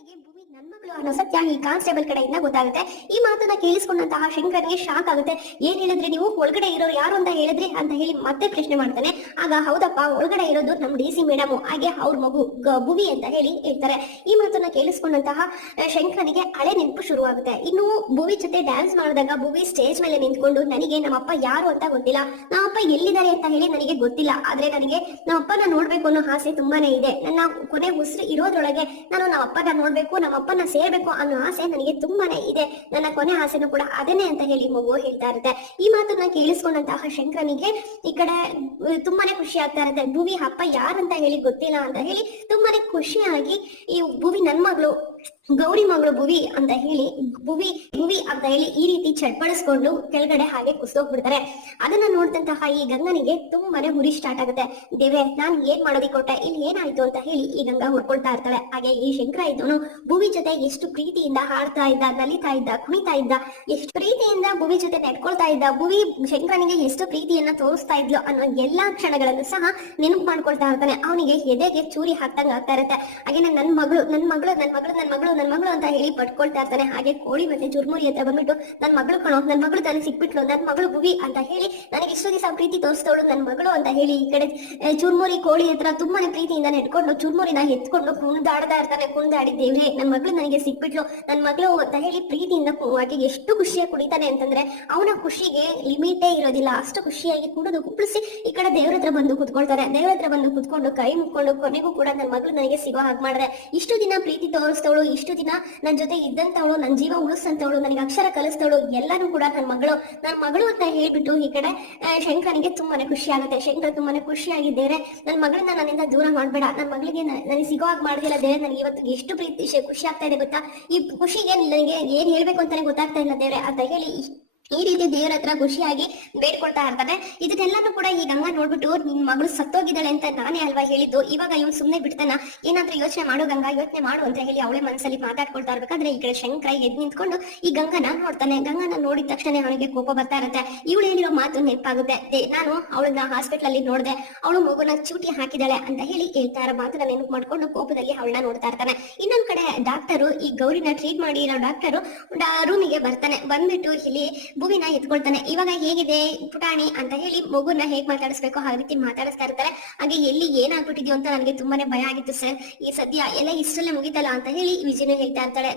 ಶಂಕರನಿಗೆ ಭೂಮಿ ನನ್ನ ಅನ್ನೋ ಈ ಕಾನ್ಸ್ಟೇಬಲ್ ಕಡೆಯಿಂದ ಗೊತ್ತಾಗುತ್ತೆ. ಈ ಮಾತನ್ನ ಕೇಳಿಸ್ಕೊಂಡಂತಹ ಶಂಕರ್ಗೆ ಶಾಕ್ ಆಗುತ್ತೆ. ಏನ್ ಹೇಳಿದ್ರೆ ನೀವು? ಒಳಗಡೆ ಇರೋರು ಯಾರು ಅಂತ ಹೇಳಿದ್ರಿ? ಅಂತ ಹೇಳಿ ಮತ್ತೆ ಪ್ರಶ್ನೆ ಮಾಡ್ತಾನೆ. ಆಗ ಹೌದಪ್ಪ, ಒಳಗಡೆ ಇರೋದು ನಮ್ ಡಿ ಸಿ ಮೇಡಮ್. ಹಾಗೆ ಅವ್ರ ಮಗು ಭೂವಿ ಅಂತ ಹೇಳಿ ಹೇಳ್ತಾರೆ. ಈ ಮಾತನ್ನ ಕೇಳಿಸ್ಕೊಂಡಂತಹ ಶಂಕರನಿಗೆ ಹಳೆ ನೆನಪು ಶುರುವಾಗುತ್ತೆ. ಇನ್ನು ಭೂವಿ ಜೊತೆ ಡ್ಯಾನ್ಸ್ ಮಾಡಿದಾಗ ಭುವಿ ಸ್ಟೇಜ್ ಮೇಲೆ ನಿಂತ್ಕೊಂಡು ನನಗೆ ನಮ್ಮಪ್ಪ ಯಾರು ಅಂತ ಗೊತ್ತಿಲ್ಲ. ನಮ್ಮಪ್ಪ ಎಲ್ಲಿದ್ದಾರೆ ಅಂತ ಹೇಳಿ ನನಗೆ ಗೊತ್ತಿಲ್ಲ. ಆದ್ರೆ ನನಗೆ ನಮ್ಮಪ್ಪನ ನೋಡ್ಬೇಕು ಅನ್ನೋ ಆಸೆ ತುಂಬಾನೇ ಇದೆ. ನನ್ನ ಕೊನೆ ಉಸಿರು ಇರೋದ್ರೊಳಗೆ ನಾನು ನಮ್ಮ ಅಪ್ಪನ ನಮ್ಮ ಅಪ್ಪನ ಸೇರ್ಬೇಕು ಅನ್ನೋ ಆಸೆ ನನಗೆ ತುಂಬಾನೇ ಇದೆ. ನನ್ನ ಕೊನೆ ಆಸೆನೂ ಕೂಡ ಅದನ್ನೇ ಅಂತ ಹೇಳಿ ಮಗು ಹೇಳ್ತಾ ಇರುತ್ತೆ. ಈ ಮಾತನ್ನ ಕೇಳಿಸ್ಕೊಂಡಂತಹ ಶಂಕರನಿಗೆ ಈ ಕಡೆ ತುಂಬಾನೇ ಖುಷಿ ಆಗ್ತಾ ಇರುತ್ತೆ. ಭೂವಿ, ಅಪ್ಪ ಯಾರಂತ ಹೇಳಿ ಗೊತ್ತಿಲ್ಲ ಅಂತ ಹೇಳಿ ತುಂಬಾನೇ ಖುಷಿಯಾಗಿ ಈ ಭೂವಿ ನನ್ ಮಗಳು ಗೌರಿ ಮಗಳು ಭುವಿ ಅಂತ ಹೇಳಿ, ಭುವಿ ಭುವಿ ಅಂತ ಹೇಳಿ ಈ ರೀತಿ ಚಡ್ಪಡಿಸ್ಕೊಂಡು ಕೆಳಗಡೆ ಹಾಗೆ ಕುಸೋಗ್ಬಿಡ್ತಾರೆ ಅದನ್ನ ನೋಡಿದಂತಹ ಈ ಗಂಗನಿಗೆ ತುಂಬಾನೇ ಹುರಿ ಸ್ಟಾರ್ಟ್ ಆಗುತ್ತೆ. ದೇವೇ ನಾನು ಏನ್ ಮಾಡೋದಿ ಕೊಟ್ಟೆ ಇಲ್ಲಿ ಏನಾಯ್ತು ಅಂತ ಹೇಳಿ ಈ ಗಂಗಾ ಹುಡ್ಕೊಳ್ತಾ ಇರ್ತಾಳೆ. ಹಾಗೆ ಈ ಶಂಕರ ಇದ್ದವನು ಭುವಿ ಜೊತೆ ಎಷ್ಟು ಪ್ರೀತಿಯಿಂದ ಹಾಡ್ತಾ ಇದ್ದ, ನಲಿತಾ ಇದ್ದ, ಕುಣಿತಾ ಇದ್ದ, ಎಷ್ಟು ಪ್ರೀತಿಯಿಂದ ಭುವಿ ಜೊತೆ ನೆಡ್ಕೊಳ್ತಾ ಇದ್ದ, ಭುವಿ ಶಂಕರನಿಗೆ ಎಷ್ಟು ಪ್ರೀತಿಯನ್ನ ತೋರಿಸ್ತಾ ಇದ್ಲು ಅನ್ನೋ ಎಲ್ಲಾ ಕ್ಷಣಗಳನ್ನು ಸಹ ನೆನಪು ಮಾಡ್ಕೊಳ್ತಾ ಇರ್ತಾನೆ. ಅವನಿಗೆ ಎದೆಗೆ ಚೂರಿ ಹಾಕ್ದಂಗ ಆಗ್ತಾ ಇರುತ್ತೆ. ಹಾಗೆ ನನ್ ಮಗಳು ನನ್ ಮಗಳು ನನ್ ಮಗಳು ನನ್ ಮಗಳು ನನ್ನ ಮಗಳು ಅಂತ ಹೇಳಿ ಪಟ್ಕೊಳ್ತಾ ಇರ್ತಾನೆ. ಹಾಗೆ ಕೋಳಿ ಮತ್ತೆ ಚುರ್ಮುರಿ ಹತ್ರ ಬಂದ್ಬಿಟ್ಟು ನನ್ನ ಮಗಳು ಕಣೋ ನನ್ನ ಮಗಳು ತಾನೇ ಸಿಕ್ಬಿಟ್ಲು ನನ್ನ ಮಗಳು ಭುವಿ ಅಂತ ಹೇಳಿ ನನಗೆ ಇಷ್ಟು ದಿವಸ ಪ್ರೀತಿ ತೋರಿಸ್ತವಳು ನನ್ನ ಮಗಳು ಅಂತ ಹೇಳಿ ಈ ಕಡೆ ಚುರ್ಮುರಿ ಕೋಳಿ ಹತ್ರ ತುಂಬಾನೇ ಪ್ರೀತಿಯಿಂದ ನೆಟ್ಕೊಂಡು ಚುರ್ಮುರಿನ ಎತ್ಕೊಂಡು ಕುಣಿದಾಡ್ತಾ ಇರ್ತಾನೆ, ಕುಣಿದಾಡಿ, ದೇವ್ರೆ ನನ್ನ ಮಗಳು ನನಗೆ ಸಿಕ್ಬಿಟ್ಲು ನನ್ನ ಮಗಳು ಅಂತ ಹೇಳಿ ಪ್ರೀತಿಯಿಂದ ಆಕೆ ಎಷ್ಟು ಖುಷಿಯಾಗಿ ಕುಡಿತಾನೆ ಅಂತಂದ್ರೆ ಅವನ ಖುಷಿಗೆ ಲಿಮಿಟೇ ಇರೋದಿಲ್ಲ. ಅಷ್ಟು ಖುಷಿಯಾಗಿ ಕುಡಿದು ಕುಪ್ಪಳಿಸಿ ಈ ಕಡೆ ದೇವ್ರ ಹತ್ರ ಬಂದು ಕುತ್ಕೊಳ್ತಾರೆ. ದೇವ್ರ ಹತ್ರ ಬಂದು ಕುತ್ಕೊಂಡು ಕೈ ಮುಕ್ಕೊಂಡು ಕೊನೆಗೂ ಕೂಡ ನನ್ನ ಮಗಳು ನನಗೆ ಸಿಗೋ ಹಾಗೆ ಮಾಡಿದ್ರೆ ಇಷ್ಟು ದಿನ ಪ್ರೀತಿ ತೋರಿಸ್ತವಳು. ಇಷ್ಟು ದಿನ ನನ್ನ ಜೊತೆ ಇದ್ದಂತವಳು ನನ್ನ ಜೀವ ಉಳಿಸಂತವಳು ನನಗೆ ಅಕ್ಷರ ಕಲಿಸ್ತವಳು, ಎಲ್ಲಾನು ಕೂಡ ನನ್ನ ಮಗಳು ನನ್ನ ಮಗಳು ಅಂತ ಹೇಳ್ಬಿಟ್ಟು ಈ ಕಡೆ ಶಂಕರನಿಗೆ ತುಂಬಾನೇ ಖುಷಿ ಆಗುತ್ತೆ ಶಂಕರ್ ತುಂಬಾನೇ ಖುಷಿಯಾಗಿದ್ದೇನೆ. ನನ್ನ ಮಗಳನ್ನ ನನ್ನಿಂದ ದೂರ ಮಾಡಬೇಡ. ನನ್ನ ಮಗಳಿಗೆ ನನಗೆ ಸಿಗೋ ಹಾಗೆ ಮಾಡ್ದಿಲ್ಲ ದೇವ್ರೆ ನನಗೆ ಇವತ್ತು ಎಷ್ಟು ಪ್ರೀತಿ ಖುಷಿ ಆಗ್ತಾ ಇದೆ ಗೊತ್ತಾ? ಈ ಖುಷಿಗೆ ನನಗೆ ಏನ್ ಹೇಳ್ಬೇಕು ಅಂತಾನೆ ಗೊತ್ತಾಗ್ತಾ ಇಲ್ಲ ದೇವ್ರೆ. ಅಂತ ಹೇಳಿ ಈ ರೀತಿ ದೇವ್ರ ಹತ್ರ ಖುಷಿಯಾಗಿ ಬೇಡ್ಕೊಳ್ತಾ ಇರ್ತಾನೆ. ಇದನ್ನೆಲ್ಲಾನು ಕೂಡ ಈ ಗಂಗಾ ನೋಡ್ಬಿಟ್ಟು ನಿನ್ ಮಗಳು ಸತ್ತೋಗಿದ್ದಾಳೆ ಅಂತ ನಾನೇ ಅಲ್ವಾ ಹೇಳಿದ್ದು? ಇವಾಗ ಇವ್ನು ಸುಮ್ನೆ ಬಿಡ್ತಾನ? ಏನಾದ್ರೂ ಯೋಚನೆ ಮಾಡು ಗಂಗಾ, ಯೋಚನೆ ಮಾಡು ಅಂತ ಹೇಳಿ ಅವಳೆ ಮನಸ್ಸಲ್ಲಿ ಮಾತಾಡ್ಕೊಳ್ತಾ ಇರ್ಬೇಕಾದ್ರೆ ಈ ಕಡೆ ಶಂಕರ ಎದ್ ನಿಂತ್ಕೊಂಡು ಈ ಗಂಗಾನ ನೋಡ್ತಾನೆ. ಗಂಗಾನ ನೋಡಿದ ತಕ್ಷಣ ಅವನಿಗೆ ಕೋಪ ಬರ್ತಾ ಇರುತ್ತೆ. ಇವಳು ಹೇಳಿರೋ ಮಾತು ನೆನಪಾಗುತ್ತೆ ನಾನು ಅವಳನ್ನ ಹಾಸ್ಪಿಟಲ್ ಅಲ್ಲಿ ನೋಡ್ದೆ. ಅವಳು ಮಗುನ ಚೂಟಿ ಹಾಕಿದಾಳೆ ಅಂತ ಹೇಳಿ ಹೇಳ್ತಾ ಇರೋ ಮಾತನ್ನ ನೆನಪು ಮಾಡ್ಕೊಂಡು ಕೋಪದಲ್ಲಿ ಅವಳನ್ನ ನೋಡ್ತಾ ಇರ್ತಾನೆ. ಇನ್ನೊಂದ್ ಕಡೆ ಡಾಕ್ಟರು ಈ ಗೌರಿನ ಟ್ರೀಟ್ ಮಾಡಿರೋ ಡಾಕ್ಟರು ರೂಮಿಗೆ ಬರ್ತಾನೆ. ಬಂದ್ಬಿಟ್ಟು ಇಲ್ಲಿ ಭೂಮಿನ ಎತ್ಕೊಳ್ತಾನೆ. ಇವಾಗ ಹೇಗಿದೆ ಪುಟಾಣಿ ಅಂತ ಹೇಳಿ ಮಗುನ ಹೇಗ್ ಮಾತಾಡಿಸ್ಬೇಕು ಆ ರೀತಿ ಮಾತಾಡಿಸ್ತಾ ಇರ್ತಾರೆ. ಹಾಗೆ ಎಲ್ಲಿ ಏನಾಗ್ಬಿಟ್ಟಿದ್ಯೋ ಅಂತ ನನಗೆ ತುಂಬಾನೇ ಭಯ ಆಗಿತ್ತು ಸರ್. ಈ ಸದ್ಯ ಎಲ್ಲ ಇಷ್ಟಲ್ಲೇ ಮುಗಿತಲ್ಲ ಅಂತ ಹೇಳಿ ವಿಜಯನು ಹೇಳ್ತಾ ಇರ್ತಾಳೆ.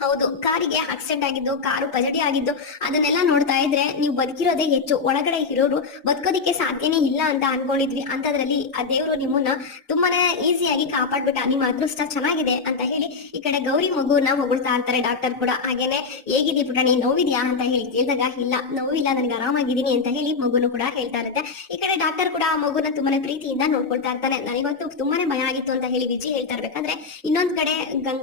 ಹೌದು. ಕಾರಿಗೆ ಆಕ್ಸಿಡೆಂಟ್ ಆಗಿದ್ದು, ಕಾರು ಪಜಡಿ ಆಗಿದ್ದು, ಅದನ್ನೆಲ್ಲ ನೋಡ್ತಾ ಇದ್ರೆ ನೀವು ಬದುಕಿರೋದೇ ಹೆಚ್ಚು. ಒಳಗಡೆ ಇರೋರು ಬದುಕೋದಿಕ್ಕೆ ಸಾಧ್ಯನೇ ಇಲ್ಲ ಅಂತ ಅನ್ಕೊಂಡಿದ್ವಿ. ಅಂತದ್ರಲ್ಲಿ ಆ ದೇವರು ನಿಮ್ಮನ್ನ ತುಂಬಾನೇ ಈಸಿಯಾಗಿ ಕಾಪಾಡ್ಬಿಟ್ಟ. ನಿಮ್ಮ ಅದೃಷ್ಟ ಚೆನ್ನಾಗಿದೆ ಅಂತ ಹೇಳಿ ಈ ಕಡೆ ಗೌರಿ ಮಗುನ ಹೊಗಳ್ತಾ ಇರ್ತಾರೆ ಡಾಕ್ಟರ್ ಕೂಡ. ಹಾಗೇನೆ ಹೇಗಿದೀಯ ಪುಟಾಣಿ? ನೋವಿದ್ಯಾ ಅಂತ ಹೇಳಿ ಕೇಳಿದಾಗ, ಇಲ್ಲ, ನೋವಿಲ್ಲ, ನನಗೆ ಆರಾಮಾಗಿದ್ದೀನಿ ಅಂತ ಹೇಳಿ ಮಗುನು ಕೂಡ ಹೇಳ್ತಾ ಇರುತ್ತೆ. ಈ ಕಡೆ ಡಾಕ್ಟರ್ ಕೂಡ ಆ ಮಗುನ ತುಂಬಾನೇ ಪ್ರೀತಿಯಿಂದ ನೋಡ್ಕೊಳ್ತಾ ಇರ್ತಾನೆ. ನನಗಂತೂ ತುಂಬಾನೇ ಭಯ ಆಗಿತ್ತು ಅಂತ ಹೇಳಿ ವಿಜಿ ಹೇಳ್ತಾ ಇರ್ಬೇಕಂದ್ರೆ, ಇನ್ನೊಂದ್ ಕಡೆ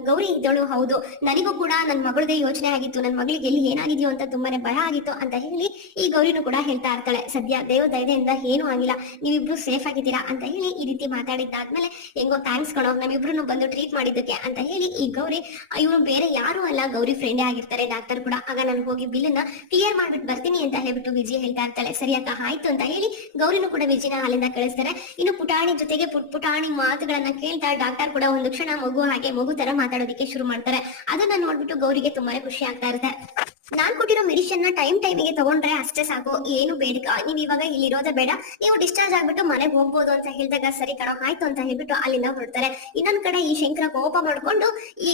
ಗೌರಿ ಇದ್ದಳು, ಹೌದು. ನನಗೂ ಕೂಡ ನನ್ನ ಮಗಳದೇ ಯೋಚನೆ ಆಗಿತ್ತು ನನ್ನ ಮಗಳಿಗೆ ಎಲ್ಲಿ ಏನಾಗಿದೆಯೋ ಅಂತ ತುಂಬಾನೇ ಭಯ ಆಗಿತ್ತು ಅಂತ ಹೇಳಿ ಈ ಗೌರಿನೂ ಕೂಡ ಹೇಳ್ತಾ ಇರ್ತಾಳೆ. ಸದ್ಯ ದೇವ ದಯದಿಂದ ಏನೂ ಆಗಿಲ್ಲ, ನೀವಿಬ್ರು ಸೇಫ್ ಆಗಿದ್ದೀರಾ ಅಂತ ಹೇಳಿ ಈ ರೀತಿ ಮಾತಾಡಿದ್ದಾದ್ಮೇಲೆ ಹೆಂಗೋ ಥ್ಯಾಂಕ್ಸ್ ಕಣೋ ನಮ್ಮಿಬ್ರು ಬಂದು ಟ್ರೀಟ್ ಮಾಡಿದ್ದಕ್ಕೆ ಅಂತ ಹೇಳಿ ಈ ಗೌರಿ ಇವರು ಬೇರೆ ಯಾರು ಅಲ್ಲ, ಗೌರಿ ಫ್ರೆಂಡೇ ಆಗಿರ್ತಾರೆ ಡಾಕ್ಟರ್ ಕೂಡ. ಆಗ ನಾನು ಹೋಗಿ ಬಿಲ್ ಬಿಲ್ಲನ್ನ ಕ್ಲಿಯರ್ ಮಾಡ್ಬಿಟ್ಟು ಬರ್ತೀನಿ ಅಂತ ಹೇಳ್ಬಿಟ್ಟು ವಿಜಿ ಹೇಳ್ತಾ ಇರ್ತಾಳೆ. ಸರಿ ಅಕ್ಕ, ಆಯ್ತು ಅಂತ ಹೇಳಿ ಗೌರಿನೂ ಕೂಡ ವಿಜಯನ ಅಲ್ಲಿಂದ ಕಳಿಸ್ತಾರೆ. ಇನ್ನು ಪುಟಾಣಿ ಜೊತೆಗೆ ಪುಟ್ ಪುಟಾಣಿ ಮಾತುಗಳನ್ನ ಕೇಳ್ತಾ ಡಾಕ್ಟರ್ ಕೂಡ ಒಂದು ಕ್ಷಣ ಮಗು ಹಾಗೆ ಮಗು ತರ ಮಾತಾಡೋದಕ್ಕೆ ಶುರು ಮಾಡ್ತಾರೆ. ಅದನ್ನ ನೋಡ್ಬಿಟ್ಟು ಗೌರಿಗೆ ತುಂಬಾನೇ ಖುಷಿ ಆಗ್ತಾ ಇರುತ್ತೆ. ನಾನ್ ಕೊಟ್ಟಿರೋ ಮೆಡಿಸಿನ್ನ ಟೈಮ್ ಟೈಮಿಗೆ ತಗೊಂಡ್ರೆ ಅಷ್ಟೇ ಸಾಕು, ಏನು ಬೇಡ. ನೀವ್ ಇವಾಗ ಇಲ್ಲಿ ಇರೋದೇ ಬೇಡ. ನೀವು ಡಿಸ್ಚಾರ್ಜ್ ಆಗ್ಬಿಟ್ಟು ಮನೆಗೆ ಹೋಗ್ಬೋದು ಅಂತ ಹೇಳಿದಾಗ ಸರಿ ಕಣೋ, ಆಯ್ತು ಅಂತ ಹೇಳ್ಬಿಟ್ಟು ಅಲ್ಲಿಂದ ಹೊರಡ್ತಾರೆ. ಇನ್ನೊಂದ್ ಕಡೆ ಈ ಶಂಕರ ಕೋಪ ಮಾಡ್ಕೊಂಡು ಈ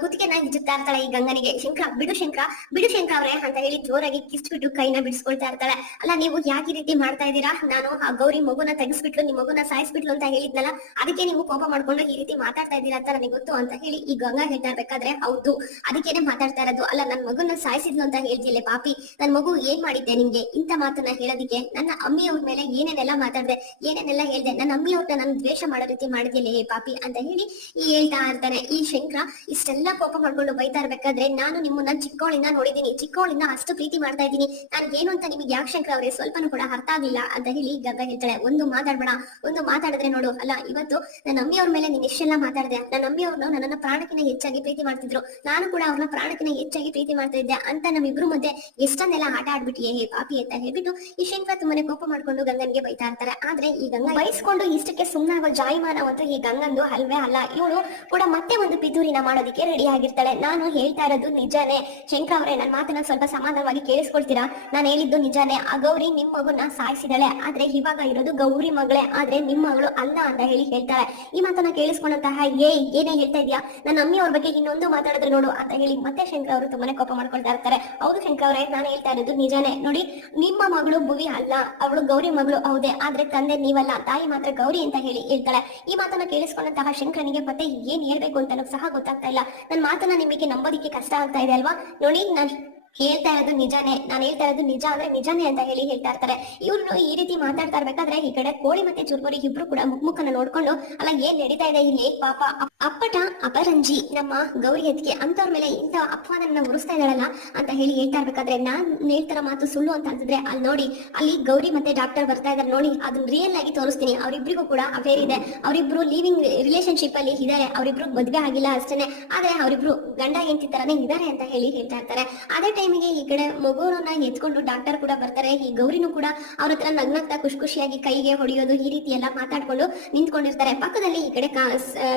ಕುತ್ತಿಗೆನ ಹಿಚ್ಚುತ್ತಾ ಇರ್ತಾಳೆ ಈ ಗಂಗನಿಗೆ. ಶಂಕರ, ಬಿಡು ಶಂಕರ ಬಿಡು ಶಂಕರ ಅವ್ರೆ ಅಂತ ಹೇಳಿ ಜೋರಾಗಿ ಕಿಸ್ಬಿಟ್ಟು ಕೈನ ಬಿಡಿಸ್ಕೊಳ್ತಾ ಇರ್ತಾಳೆ. ಅಲ್ಲ, ನೀವು ಯಾಕೆ ರೀತಿ ಮಾಡ್ತಾ ಇದ್ದೀರಾ? ನಾನು ಆ ಗೌರಿ ಮಗುನ ತೆಗಿಸ್ಬಿಟ್ಲು, ನಿಮ್ ಮಗುನ ಸಾಯಿಸ್ಬಿಟ್ಲು ಅಂತ ಹೇಳಿದ್ನಲ್ಲ, ಅದಕ್ಕೆ ನೀವು ಕೋಪ ಮಾಡ್ಕೊಂಡು ಈ ರೀತಿ ಮಾತಾಡ್ತಾ ಇದ್ದೀರಾ ಅಂತ ನನಗೆ ಗೊತ್ತು ಅಂತ ಹೇಳಿ ಈ ಗಂಗಾ ಹೇಳ್ತಾ ಇರ್ಬೇಕಾದ್ರೆ ಹೌದು. ಅದಕ್ಕೇನೆ ಮಾತಾಡ್ತಾ ಇರೋದು. ಅಲ್ಲ, ನನ್ ಮಗುನ ಸಾಯಿಸಿದ್ಲು ಅಂತ ಹೇಳ್ತಿಲ್ಲ ಪಾಪಿ. ನನ್ ಮಗು ಏನ್ ಮಾಡಿದ್ದೆ ನಿಮ್ಗೆ ಇಂತ ಮಾತನ್ನ ಹೇಳೋದಿಕ್ಕೆ ನನ್ನ ಅಮ್ಮಿಯವ್ರ ಮೇಲೆ ಏನೇನೆಲ್ಲ ಮಾತಾಡ್ದೆ, ಏನೇನೆಲ್ಲ ಹೇಳ್ದೆ, ನನ್ನ ಅಮ್ಮಿಯವ್ರನ್ನ ನನ್ ದ್ವೇಷ ಮಾಡೋ ರೀತಿ ಮಾಡಿದ್ಯಲ್ಲ ಏ ಪಾಪಿ ಅಂತ ಹೇಳಿ ಈ ಹೇಳ್ತಾ ಇರ್ತಾನೆ. ಈ ಶಂಕರ ಇಷ್ಟೆಲ್ಲ ಕೋಪ ಮಾಡ್ಕೊಂಡು ಬೈತಾ ಇರ್ಬೇಕಾದ್ರೆ ನಾನು ನಿಮ್ಮನ್ನ ಚಿಕ್ಕವಳಿಂದ ನೋಡಿದೀನಿ ಚಿಕ್ಕವಳಿಂದ ಅಷ್ಟು ಪ್ರೀತಿ ಮಾಡ್ತಾ ಇದ್ದೀನಿ. ನಾನು ಏನು ಅಂತ ನಿಮಗೆ ಯಾಕೆ ಶಂಕರ ಅವ್ರಿಗೆ ಸ್ವಲ್ಪನೂ ಕೂಡ ಅರ್ಥ ಆಗಿಲ್ಲ ಅಂತ ಹೇಳಿ ಗಬ್ಬ ಹೇಳ್ತಾಳೆ. ಒಂದು ಮಾತಾಡ್ಬೇಡ. ಒಂದು ಮಾತಾಡಿದ್ರೆ ನೋಡು. ಅಲ್ಲ, ಇವತ್ತು ನನ್ನ ಅಮ್ಮಿಯವ್ರ ಮೇಲೆ ನೀನ್ ಇಷ್ಟೆಲ್ಲ ಮಾತಾಡಿದೆ. ನನ್ನ ಅಮ್ಮಿಯವ್ರನ್ನ ನನ್ನನ್ನ ಪ್ರಾಣಕ್ಕಿಂತ ಹೆಚ್ಚಾಗಿ ಪ್ರೀತಿ ಮಾಡ್ತಿದ್ರು. ನಾನು ಕೂಡ ಅವ್ರನ್ನ ಪ್ರಾಣಕ್ಕಿಂತ ಹೆಚ್ಚಾಗಿ ಪ್ರೀತಿ ಮಾಡ್ತಾ ಇದ್ದೆ. ಅಂತ ಅಂತ ನಮ್ಮಿಬ್ರು ಮಧ್ಯೆ ಎಷ್ಟೊಂದೆಲ್ಲ ಆಟ ಆಡ್ಬಿಟ್ಟಿಯೇ ಹೇ ಪಾಪಿ ಅಂತ ಹೇಳ್ಬಿಟ್ಟು ಈ ಶಂಕರ ತುಂಬಾನೇ ಕೋಪ ಮಾಡ್ಕೊಂಡು ಗಂಗನ್ಗೆ ಬೈತಾ ಇರ್ತಾರೆ. ಆದ್ರೆ ಈ ಗಂಗ ಬೈಸ್ಕೊಂಡು ಇಷ್ಟಕ್ಕೆ ಸುಮ್ಮನಾಗೋ ಜಾಯಮಾನವಂತೂ ಈ ಗಂಗಂದು ಅಲ್ವೇ ಅಲ್ಲ. ಇವಳು ಕೂಡ ಮತ್ತೆ ಒಂದು ಪಿತೂರಿನ ಮಾಡೋದಕ್ಕೆ ರೆಡಿ ಆಗಿರ್ತಾಳೆ. ನಾನು ಹೇಳ್ತಾ ಇರೋದು ನಿಜಾನೇ. ಶಂಕರ ಅವರೇ ನನ್ನ ಮಾತನ್ನ ಸ್ವಲ್ಪ ಸಮಾಧಾನವಾಗಿ ಕೇಳಿಸ್ಕೊಳ್ತೀರಾ? ನಾನು ಹೇಳಿದ್ದು ನಿಜಾನೇ. ಆ ಗೌರಿ ನಿಮ್ ಮಗುನ ಸಾಯಿಸಿದಾಳೆ. ಆದ್ರೆ ಇವಾಗ ಇರೋದು ಗೌರಿ ಮಗಳೇ. ಆದ್ರೆ ನಿಮ್ಮ ಮಗಳು ಅಲ್ಲ ಅಂತ ಹೇಳಿ ಹೇಳ್ತಾಳೆ. ಈ ಮಾತನ್ನ ಕೇಳಿಸ್ಕೊಂಡಂತಹ ಏ ಏನೇ ಹೇಳ್ತಾ ಇದೆಯಾ? ನನ್ನ ಅಮ್ಮಿ ಅವ್ರ ಬಗ್ಗೆ ಇನ್ನೊಂದು ಮಾತಾಡಿದ್ರೆ ನೋಡು ಅಂತ ಹೇಳಿ ಮತ್ತೆ ಶಂಕರ್ ಅವರು ತುಂಬಾನೇ ಕೋಪ ಮಾಡ್ಕೊಳ್ತಾ ಇರ್ತಾರೆ. ಹೌದು ಶಂಕರ್ ನಾನು ಹೇಳ್ತಾ ಇರೋದು ನಿಜಾನೇ. ನೋಡಿ, ನಿಮ್ಮ ಮಗಳು ಭುವಿ ಅಲ್ಲ, ಅವಳು ಗೌರಿ ಮಗಳು ಹೌದೇ, ಆದ್ರೆ ತಂದೆ ನೀವಲ್ಲ. ತಾಯಿ ಮಾತ್ರ ಗೌರಿ ಅಂತ ಹೇಳಿ ಹೇಳ್ತಾಳೆ. ಈ ಮಾತನ್ನ ಕೇಳಿಸ್ಕೊಂಡಂತಹ ಶಂಕರನಿಗೆ ಮತ್ತೆ ಏನ್ ಹೇಳ್ಬೇಕು ಅಂತ ಸಹ ಗೊತ್ತಾಗ್ತಾ ಇಲ್ಲ. ನನ್ನ ಮಾತನ್ನ ನಿಮಗೆ ನಂಬೋದಿಕ್ಕೆ ಕಷ್ಟ ಆಗ್ತಾ ಇದೆ ಅಲ್ವಾ? ನೋಡಿ, ನಾನು ಹೇಳ್ತಾ ಇರೋದು ನಿಜಾನೇ. ನಾನು ಹೇಳ್ತಾ ಇರೋದು ನಿಜ ಅಂದ್ರೆ ನಿಜಾನೇ ಅಂತ ಹೇಳಿ ಹೇಳ್ತಾ ಇರ್ತಾರೆ. ಇವ್ರು ಈ ರೀತಿ ಮಾತಾಡ್ತಾ ಇರ್ಬೇಕಾದ್ರೆ ಈ ಕಡೆ ಕೋಳಿ ಮತ್ತೆ ಚುರುಮುರಿ ಇಬ್ರು ಕೂಡ ಮುಖಮುಖನ ನೋಡ್ಕೊಂಡು, ಅಲ್ಲ ಏನ್ ನಡೀತಾ ಇದೆ ಇಲ್ಲಿ? ಪಾಪ ಅಪ್ಪಟ ಅಪರಂಜಿ ನಮ್ಮ ಗೌರಿ ಎತ್ಗೆ ಅಂತವ್ರ ಮೇಲೆ ಇಂತ ಅಪವಾದನ ಉರಿಸ್ತಾ ಇದ್ದಾಳಲ್ಲ ಅಂತ ಹೇಳಿ ಹೇಳ್ತಾ ಇರ್ಬೇಕಾದ್ರೆ ನಾನ್ ಹೇಳ್ತಾರ ಮಾತು ಸುಳ್ಳು ಅಂತ ಅನ್ಸಿದ್ರೆ ಅಲ್ಲಿ ನೋಡಿ, ಅಲ್ಲಿ ಗೌರಿ ಮತ್ತೆ ಡಾಕ್ಟರ್ ಬರ್ತಾ ಇದಾರೆ ನೋಡಿ ಅದನ್ನ ರಿಯಲ್ ಆಗಿ ತೋರಿಸ್ತೀನಿ. ಅವರಿಬ್ರಿಗೂ ಕೂಡ ಅಫೇರ್ ಇದೆ. ಅವರಿಬ್ರು ಲಿವಿಂಗ್ ರಿಲೇಶನ್ಶಿಪ್ ಅಲ್ಲಿ ಇದಾರೆ. ಅವರಿಬ್ರು ಮದ್ವೆ ಆಗಿಲ್ಲ ಅಷ್ಟೇನೆ. ಆದ್ರೆ ಅವರಿಬ್ರು ಗಂಡ ಹೆಂಡತಿ ತರನೇ ಇದಾರೆ ಅಂತ ಹೇಳಿ ಹೇಳ್ತಾ ಇರ್ತಾರೆ. ಅದೇ ಟೈಮಿಗೆ ಈ ಕಡೆ ಮಗುವನ್ನ ಎತ್ಕೊಂಡು ಡಾಕ್ಟರ್ ಕೂಡ ಬರ್ತಾರೆ. ಈ ಗೌರಿನೂ ಕೂಡ ಅವ್ರ ಹತ್ರ ನಗ್ನಗ್ತಾ ಖುಷಿ ಖುಷಿಯಾಗಿ ಕೈಗೆ ಹೊಡೆಯೋದು ಈ ರೀತಿ ಎಲ್ಲ ಮಾತಾಡ್ಕೊಂಡು ನಿಂತ್ಕೊಂಡಿರ್ತಾರೆ. ಪಕ್ಕದಲ್ಲಿ ಈ ಕಡೆ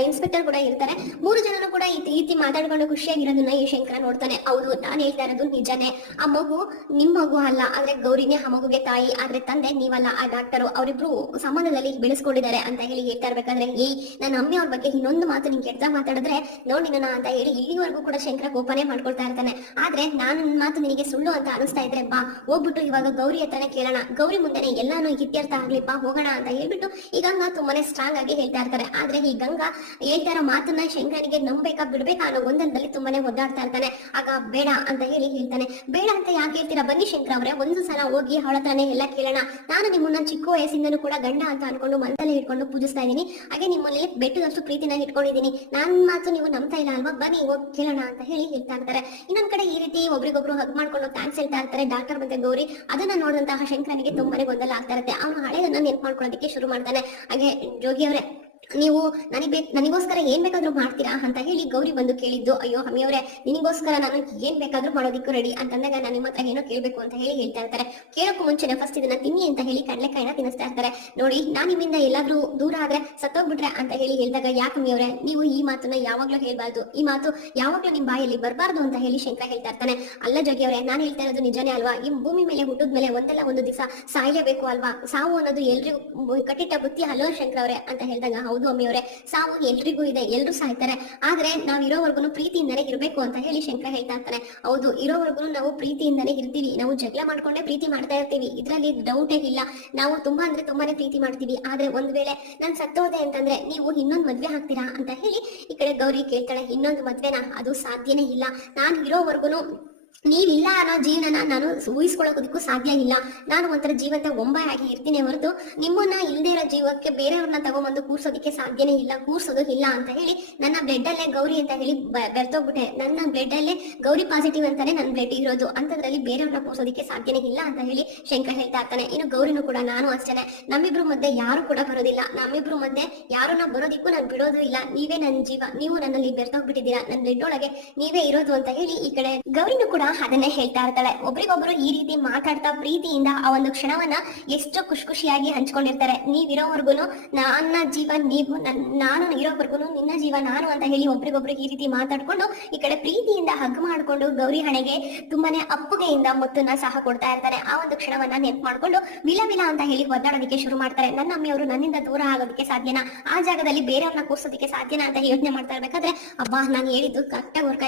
ಇನ್ಸ್ಪೆಕ್ಟರ್ ಕೂಡ ಇರ್ತಾರೆ. ಮೂರು ಜನನು ಕೂಡ ಈ ರೀತಿ ಮಾತಾಡ್ಕೊಂಡು ಖುಷಿಯಾಗಿರೋದನ್ನ ಈ ಶಂಕರ ನೋಡ್ತಾನೆ. ಹೌದು, ನಾನು ಹೇಳ್ತಾ ಇರೋದು ನಿಜಾನೇ. ಆ ಮಗು ನಿಮ್ ಮಗು ಅಲ್ಲ, ಆದ್ರೆ ಗೌರಿನೇ ಆ ಮಗುಗೆ ತಾಯಿ, ಆದ್ರೆ ತಂದೆ ನೀವಲ್ಲ. ಆ ಡಾಕ್ಟರು ಅವರಿಬ್ರು ಸಂಬಂಧದಲ್ಲಿ ಬೆಳೆಸ್ಕೊಂಡಿದ್ದಾರೆ ಅಂತ ಹೇಳಿ ಹೇಳ್ತಾ ಇರ್ಬೇಕಾದ್ರೆ ಏ ನನ್ನ ಅಮ್ಮಿ ಅವ್ರ ಬಗ್ಗೆ ಇನ್ನೊಂದು ಮಾತು ನಿಂಗೆ ಕೆಟ್ಟ ಮಾತಾಡಿದ್ರೆ ನೋಡಿ ನನ್ನ ಅಂತ ಹೇಳಿ ಇಲ್ಲಿವರೆಗೂ ಕೂಡ ಶಂಕರ ಕೋಪನೆ ಮಾಡ್ಕೊಳ್ತಾ ಇರ್ತಾನೆ. ಆದ್ರೆ ನಾನು ಮಾತು ನಿನಗೆ ಸುಳ್ಳು ಅಂತ ಅನಿಸ್ತಾ ಇದ್ರೆ ಬಾ, ಹೋಗ್ಬಿಟ್ಟು ಇವಾಗ ಗೌರಿ ಹತ್ರನೇ ಕೇಳೋಣ. ಗೌರಿ ಮುಂದೆನೆ ಎಲ್ಲಾನು ಇತ್ಯರ್ಥ ಆಗ್ಲಿಪ್ಪ ಹೋಗೋಣ ಅಂತ ಹೇಳ್ಬಿಟ್ಟು ಈ ಗಂಗಾ ತುಂಬಾನೇ ಸ್ಟ್ರಾಂಗ್ ಆಗಿ ಹೇಳ್ತಾ ಇರ್ತಾರೆ ಆದ್ರೆ ಈ ಗಂಗಾ ಹೇಳ್ತಾರ ಮಾತನ್ನ ಶಂಕರನಿಗೆ ನಂಬಬೇಕಾ, ಬಿಡ್ಬೇಕಾ ಅನ್ನೋ ಗೊಂದಲದಲ್ಲಿ ತುಂಬಾನೇ ಒದ್ದಾಡ್ತಾ ಇರ್ತಾನೆ. ಆಗ ಬೇಡ ಅಂತ ಹೇಳಿ ಹೇಳ್ತಾನೆ. ಬೇಡ ಅಂತ ಯಾಕೆ ಹೇಳ್ತೀರಾ? ಬನ್ನಿ ಶಂಕರ ಅವರೇ, ಒಂದು ಸಲ ಹೋಗಿ ಅವಳ ಎಲ್ಲ ಕೇಳೋಣ. ನಾನು ನಿಮ್ಮನ್ನ ಚಿಕ್ಕ ವಯಸ್ಸಿಂದನೂ ಕೂಡ ಗಂಡ ಅಂತ ಅನ್ಕೊಂಡು ಮನಸ್ಸಲ್ಲಿ ಇಟ್ಕೊಂಡು ಪೂಜಿಸ್ತಾ ಇದ್ದೀನಿ. ಹಾಗೆ ನಿಮ್ಮಲ್ಲಿ ಬೆಟ್ಟದಷ್ಟು ಪ್ರೀತಿನ ಇಟ್ಕೊಂಡಿದ್ದೀನಿ. ನನ್ನ ಮಾತು ನೀವು ನಂಬ್ತಾ ಇಲ್ಲ ಅಲ್ವಾ? ಬನ್ನಿ ಹೋಗಿ ಕೇಳೋಣ ಅಂತ ಹೇಳಿ ಹೇಳ್ತಾ ಇರ್ತಾರೆ. ಇನ್ನೊಂದ್ ಕಡೆ ಈ ರೀತಿ ಒಬ್ರಿಗೊಬ್ರು ಹಗ್ ಮಾಡ್ಕೊಂಡು ಥ್ಯಾಂಕ್ಸ್ ಹೇಳ್ತಾ ಇರ್ತಾರೆ ಡಾಕ್ಟರ್ ಮತ್ತೆ ಗೌರಿ, ಅದನ್ನ ನೋಡಿದಂತಹ ಶಂಕರನಿಗೆ ತುಂಬಾನೇ ಗೊಂದಲ ಆಗ್ತಾ ಇರುತ್ತೆ. ಅವನು ಹಳೆಯದನ್ನ ನೆನ್ಪು ಮಾಡ್ಕೊಳ್ಳೋದಕ್ಕೆ ಶುರು ಮಾಡ್ತಾನೆ. ಹಾಗೆ ಜೋಗಿ ಅವರೇ ನೀವು ನನಗೆ ಬೇಕ್ ನನಗೋಸ್ಕರ ಏನ್ ಬೇಕಾದ್ರೂ ಮಾಡ್ತೀರಾ ಅಂತ ಹೇಳಿ ಗೌರಿ ಬಂದು ಕೇಳಿದ್ದು, ಅಯ್ಯೋ ಹಮ್ಮಿಯವ್ರೆ ನಿನಗೋಸ್ಕರ ನಾನು ಏನ್ ಬೇಕಾದ್ರೂ ಮಾಡೋದಿಕ್ಕೂ ರೆಡಿ ಅಂತಂದಾಗ ನಾನು ನಿಮ್ಮ ಹತ್ರ ಏನೋ ಕೇಳ್ಬೇಕು ಅಂತ ಹೇಳಿ ಹೇಳ್ತಾ ಇರ್ತಾರೆ. ಕೇಳೋಕ್ಕೂ ಮುಂಚೆನೆ ಫಸ್ಟ್ ಇದನ್ನ ತಿನ್ನಿ ಅಂತ ಹೇಳಿ ಕಡಲೆಕಾಯಿನ ತಿನ್ನಿಸ್ತಾ ಇರ್ತಾರೆ. ನೋಡಿ, ನಾನು ನಿಮ್ಮಿಂದ ಎಲ್ಲಾದ್ರೂ ದೂರ ಆದ್ರೆ ಸತ್ತೋಗ್ಬಿಟ್ರೆ ಅಂತ ಹೇಳಿ ಹೇಳಿದಾಗ ಯಾಕೆ ಹಮ್ಮಿಯವರೇ ನೀವು ಈ ಮಾತನ್ನ ಯಾವಾಗ್ಲೂ ಹೇಳ್ಬಾರ್ದು. ಈ ಮಾತು ಯಾವಾಗ್ಲೂ ನಿಮ್ ಬಾಯಲ್ಲಿ ಬರಬಾರ್ದು ಅಂತ ಹೇಳಿ ಶಂಕರ ಹೇಳ್ತಾ ಇರ್ತಾನೆ. ಅಲ್ಲ ಜೋಗಿ ಅವರೇ, ನಾನು ಹೇಳ್ತಾ ಇರೋದು ನಿಜನೇ ಅಲ್ವಾ? ಈ ಭೂಮಿ ಮೇಲೆ ಹುಟ್ಟಿದ ಮೇಲೆ ಒಂದಲ್ಲ ಒಂದು ದಿವಸ ಸಾಯಲೇಬೇಕು ಅಲ್ವಾ? ಸಾವು ಅನ್ನೋದು ಎಲ್ರಿಗೂ ಕಟ್ಟಿಟ್ಟ ಬುತ್ತಿ ಹಲೋ ಶಂಕರ ಅವರೇ ಅಂತ ಹೇಳಿದಾಗ ಹೌದು ಅಮ್ಮಿಯವರೇ ಸಾವು ಎಲ್ರಿಗೂ ಇದೆ, ಎಲ್ರು ಸಾಯ್ತಾರೆ. ಆದ್ರೆ ನಾವ್ ಇರೋವರೆಗೂ ಪ್ರೀತಿಯಿಂದನೇ ಇರ್ಬೇಕು ಅಂತ ಹೇಳಿ ಶಂಕರ್ ಹೇಳ್ತಾ ಇರ್ತಾನೆ. ಹೌದು ಇರೋವರೆಗೂ ನಾವು ಪ್ರೀತಿಯಿಂದನೇ ಇರ್ತೀವಿ. ನಾವು ಜಗಳ ಮಾಡ್ಕೊಂಡೆ ಪ್ರೀತಿ ಮಾಡ್ತಾ ಇರ್ತೀವಿ. ಇದ್ರಲ್ಲಿ ಡೌಟೇ ಇಲ್ಲ. ನಾವು ತುಂಬಾ ಅಂದ್ರೆ ತುಂಬಾನೇ ಪ್ರೀತಿ ಮಾಡ್ತೀವಿ. ಆದ್ರೆ ಒಂದ್ ವೇಳೆ ನಾನ್ ಸತ್ತೋದೆ ಅಂತಂದ್ರೆ ನೀವು ಇನ್ನೊಂದ್ ಮದ್ವೆ ಹಾಕ್ತೀರಾ ಅಂತ ಹೇಳಿ ಈ ಕಡೆ ಗೌರಿ ಕೇಳ್ತಾಳೆ. ಇನ್ನೊಂದು ಮದ್ವೆನಾ? ಅದು ಸಾಧ್ಯನೇ ಇಲ್ಲ. ನಾನು ಇರೋವರೆಗೂ ನೀವಿಲ್ಲ ಅನ್ನೋ ಜೀವನನ ನಾನು ಊಹಿಸ್ಕೊಳ್ಳೋದಕ್ಕೂ ಸಾಧ್ಯ ಇಲ್ಲ. ನಾನು ಒಂಥರ ಜೀವಂತ ಒಂಬ ಆಗಿ ಇರ್ತೀನಿ ಹೊರತು ನಿಮ್ಮನ್ನ ಇಲ್ಲದೆ ಇರೋ ಜೀವಕ್ಕೆ ಬೇರೆಯವ್ರನ್ನ ತಗೊಂಬಂದು ಕೂರ್ಸೋದಕ್ಕೆ ಸಾಧ್ಯನೇ ಇಲ್ಲ, ಕೂರ್ಸೋದು ಇಲ್ಲ ಅಂತ ಹೇಳಿ ನನ್ನ ಬ್ಲಡ್ ಅಲ್ಲೇ ಗೌರಿ ಅಂತ ಹೇಳಿ ಬೆರ್ತೋಗ್ಬಿಟ್ಟೆ ನನ್ನ ಬ್ಲಡ್ ಅಲ್ಲೇ ಗೌರಿ ಪಾಸಿಟಿವ್ ಅಂತಾನೆ ನನ್ನ ಬ್ಲಡ್ ಇರೋದು. ಅಂತದ್ರಲ್ಲಿ ಬೇರೆಯವ್ರನ್ನ ಕೂರ್ಸೋದಕ್ಕೆ ಸಾಧ್ಯನೇ ಇಲ್ಲ ಅಂತ ಹೇಳಿ ಶಂಕರ್ ಹೇಳ್ತಾ ಇರ್ತಾನೆ. ಇನ್ನು ಗೌರಿನೂ ಕೂಡ ನಾನು ಅಷ್ಟೇನೆ. ನಮ್ಮಿಬ್ರು ಮಧ್ಯೆ ಯಾರು ಕೂಡ ಬರೋದಿಲ್ಲ. ನಮ್ಮಿಬ್ರು ಮಧ್ಯೆ ಯಾರನ್ನ ಬರೋದಿಕ್ಕೂ ನಾನು ಬಿಡೋದು ಇಲ್ಲ. ನೀವೇ ನನ್ನ ಜೀವ. ನೀವು ನನ್ನಲ್ಲಿ ಬೆರ್ತೋಗ್ಬಿಟ್ಟಿದ್ದೀರಾ ನನ್ನ ಬ್ಲಡ್ ಒಳಗೆ ನೀವೇ ಇರೋದು ಅಂತ ಹೇಳಿ ಈ ಕಡೆ ಗೌರಿನೂ ಕೂಡ ಅದನ್ನೇ ಹೇಳ್ತಾ ಇರ್ತಾಳೆ. ಒಬ್ರಿಗೊಬ್ರು ಈ ರೀತಿ ಮಾತಾಡ್ತಾ ಪ್ರೀತಿಯಿಂದ ಆ ಒಂದು ಕ್ಷಣವನ್ನ ಎಷ್ಟು ಖುಷಿ ಖುಷಿಯಾಗಿ ಹಂಚ್ಕೊಂಡಿರ್ತಾರೆ. ನೀವಿರೋವರ್ಗು ನನ್ನ ಜೀವ ನೀವು, ನಾನು ಇರೋವರ್ಗು ನಿನ್ನ ಜೀವ ನಾನು ಅಂತ ಹೇಳಿ ಒಬ್ರಿಗೊಬ್ರು ಈ ರೀತಿ ಮಾತಾಡ್ಕೊಂಡು ಈ ಕಡೆ ಪ್ರೀತಿಯಿಂದ ಹಗ್ ಮಾಡ್ಕೊಂಡು ಗೌರಿ ಹಣೆಗೆ ತುಂಬಾನೇ ಅಪ್ಪುಗೆಯಿಂದ ಮುತ್ತನ್ನ ಸಹ ಕೊಡ್ತಾ ಇರ್ತಾರೆ. ಆ ಒಂದು ಕ್ಷಣವನ್ನ ನೆನ್ಪು ಮಾಡ್ಕೊಂಡು ವಿಲ ವಿಲ ಅಂತ ಹೇಳಿ ಒದ್ದಾಡೋದಕ್ಕೆ ಶುರು ಮಾಡ್ತಾರೆ. ನನ್ನ ಅಮ್ಮಿಯವರು ನನ್ನಿಂದ ದೂರ ಆಗೋದಕ್ಕೆ ಸಾಧ್ಯನಾ? ಆ ಜಾಗದಲ್ಲಿ ಬೇರೆಯವ್ರನ್ನ ಕೂರ್ಸೋದಕ್ಕೆ ಸಾಧ್ಯನಾ ಅಂತ ಯೋಚನೆ ಮಾಡ್ತಾ ಇರ್ಬೇಕಾದ್ರೆ, ಅಬ್ಬಾ, ನಾನು ಹೇಳಿದ್ದು ಕರೆಕ್ಟಾಗಿ ವರ್ಕ್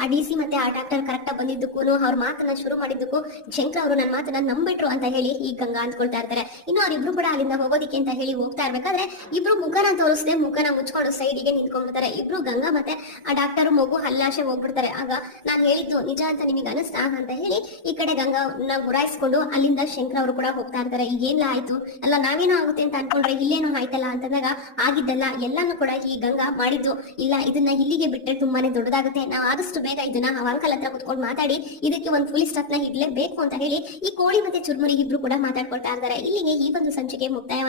ಆ ಡಿ ಸಿ ಮತ್ತೆ ಆ ಡಾಕ್ಟರ್ ಕರೆಕ್ಟಾಗಿ ಬಂದಿದ್ದಕ್ಕೂ ಅವ್ರ ಮಾತನ್ನ ಶುರು ಮಾಡಿದ್ದಕ್ಕೂ ಶಂಕರ್ ಅವರು ನನ್ನ ಮಾತನ್ನ ನಂಬಿಟ್ರು ಅಂತ ಹೇಳಿ ಈ ಗಂಗಾ ಅಂದ್ಕೊಳ್ತಾ ಇರ್ತಾರೆ. ಇನ್ನು ಅವ್ರಿಬ್ರು ಕೂಡ ಅಲ್ಲಿಂದ ಹೋಗೋದಿಕ್ಕೆ ಅಂತ ಹೇಳಿ ಹೋಗ್ತಾ ಇರ್ಬೇಕಾದ್ರೆ ಇಬ್ರು ಮುಖನ ತೋರಿಸದೆ, ಮುಖನ ಮುಚ್ಕೊಂಡು ಸೈಡಿಗೆ ನಿಂತ್ಕೊಂಡ್ಬಿಡ್ತಾರೆ. ಇಬ್ರು ಗಂಗಾ ಮತ್ತೆ ಆ ಡಾಕ್ಟರ್ ಮಗು ಹಲ್ಲಾಶೆ ಹೋಗ್ಬಿಡ್ತಾರೆ. ಆಗ ನಾನು ಹೇಳಿದ್ದು ನಿಜ ಅಂತ ನಿಮಗೆ ಅನಿಸ್ತಾ ಅಂತ ಹೇಳಿ ಈ ಕಡೆ ಗಂಗಾನ ಗುರಾಯಿಸ್ಕೊಂಡು ಅಲ್ಲಿಂದ ಶಂಕರ್ ಅವರು ಕೂಡ ಹೋಗ್ತಾ ಇರ್ತಾರೆ. ಈಗೇನ್ಲ ಆಯ್ತು? ಅಲ್ಲ ನಾವೇನೋ ಆಗುತ್ತೆ ಅಂತ ಅನ್ಕೊಂಡ್ರೆ ಇಲ್ಲೇನೋ ಆಯ್ತಲ್ಲ ಅಂತಂದಾಗ ಆಗಿದ್ದಲ್ಲ, ಎಲ್ಲಾನು ಕೂಡ ಈ ಗಂಗಾ ಮಾಡಿದ್ದು ಇಲ್ಲ, ಇದನ್ನ ಇಲ್ಲಿಗೆ ಬಿಟ್ಟರೆ ತುಂಬಾನೇ ದೊಡ್ಡದಾಗುತ್ತೆ. ನಾವು ಆದಷ್ಟು ಬೇಗ ಇದನ್ನ ಅಂಕಲ್ ಹತ್ರ ಕುತ್ಕೊಂಡು ಮಾತಾಡಿ ಇದಕ್ಕೆ ಒಂದು ಫುಲ್ ಸ್ಟಾಪ್ನ ಇಡ್ಲೇಬೇಕು ಅಂತ ಹೇಳಿ ಈ ಕೋಳಿ ಮತ್ತೆ ಚುರ್ಮುರಿ ಇಬ್ರು ಕೂಡ ಮಾತಾಡ್ಕೊಳ್ತಾ ಇದ್ದಾರೆ. ಇಲ್ಲಿಗೆ ಈ ಒಂದು ಸಂಚಿಕೆ ಮುಕ್ತಾಯ